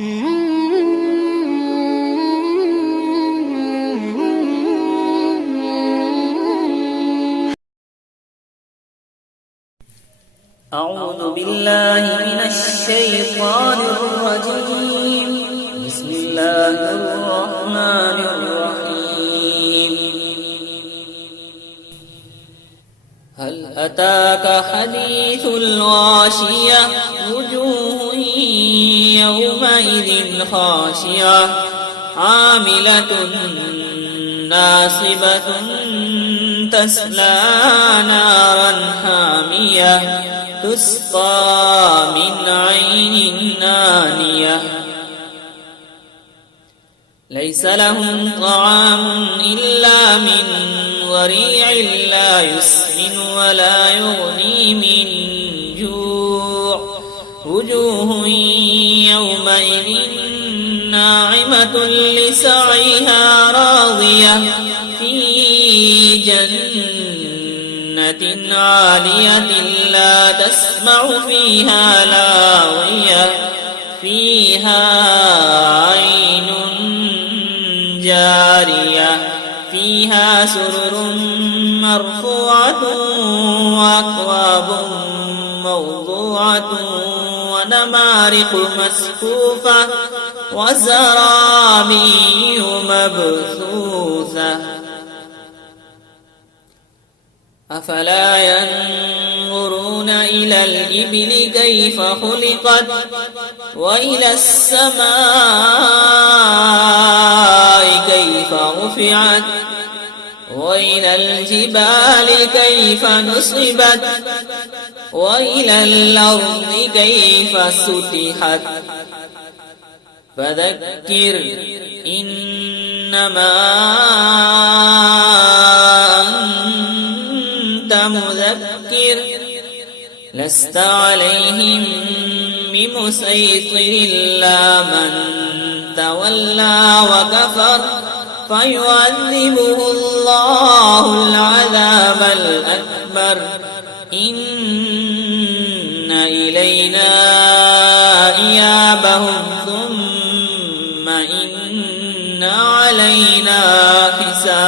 أعوذ بالله من الشيطان الرجيم. بسم الله الرحمن الرحيم. هل أتاك حديث الغاشية وجوه يومئذ خاشعة عاملة ناصبة تسلى نارا حامية تسقى من عين آنية ليس لهم طعام إلا من ضريع لا يسمن ولا يغني من جوع وجوه يومئذ ناعمة لسعيها راضية في جنة عالية لا تسمع فيها لاغية فيها عين جارية فيها سرر مرفوعة وأكواب موضوعة ونمارق مسفوفة وزرابي مبثوثة أفلا ينظرون إلى الإبل كيف خلقت وإلى السماء كيف رفعت وإلى الجبال كيف نصبت وإلى الأرض كيف سطحت فذكر إنما أنت مذكر لست عليهم بمسيطر إلا من تولى وكفر فيعذبه الله العذاب الأكبر إن إلينا إيابهم ثم إن علينا حسابهم.